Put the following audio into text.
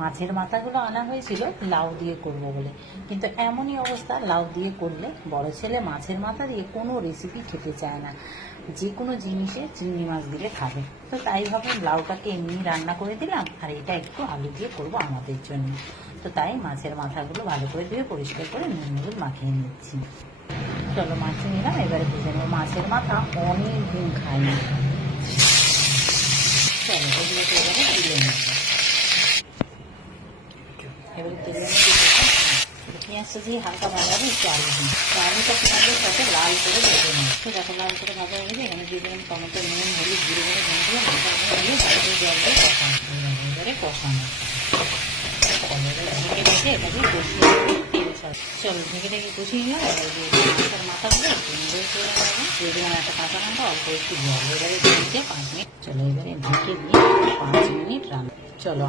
মাছের মাথাগুলো আনা হয়েছিল লাউ দিয়ে করব বলে, কিন্তু এমনই অবস্থা, লাউ দিয়ে করলে বড় ছেলে মাছের মাথা দিয়ে কোনো রেসিপি খেতে চায় না, যে কোনো জিনিসে চিংড়ি মাছ দিলে খাবে। তো তাই ভাবলাম লাউটাকে এমনি রান্না করে দিলাম, আর এটা একটু আলু দিয়ে করব আমাদের জন্য। তো তাই মাছের মাথাগুলো ভালো করে ধুয়ে পরিষ্কার করে নুন হলুদ মাখিয়ে নিচ্ছি। চলো মাখিয়ে নিলাম, এবারে বুঝে নেব। মাছের মাথা অনেক দিন খাইনি। চলো এগুলোকে এবারে তুলে নেব। এবারে তুলে নিয়ে পেঁয়াজটা দিয়ে হালকা ভাজাবো, একটু আলু দিই। তো আলুটা পেঁয়াজের সাথে লাল করে ভেজে নিই। তো দেখো লাল করে ভাজা হয়ে গেছে, এখানে দিয়ে দিলাম টমেটো, নুন হলুদ জিরে করে ধনে দিয়ে মাথা দিয়ে তারপরে জল দিয়ে কষানো। এবারে কষানো ঢেকে ঢেকে এটাকে কষিয়ে তেল সব। চলো ঢেকে ঢেকে কষিয়ে নিলাম। এবারে দিয়ে মাছের মাথাগুলো একটু নিয়ে করে নেবো, দিয়ে দিলাম একটা কাঁচা লঙ্কা, অল্প একটু জল। এবারে দিয়ে 5 মিনিট। চলো এবারে ঢেকে দিয়ে 5 মিনিট রান্না। চলো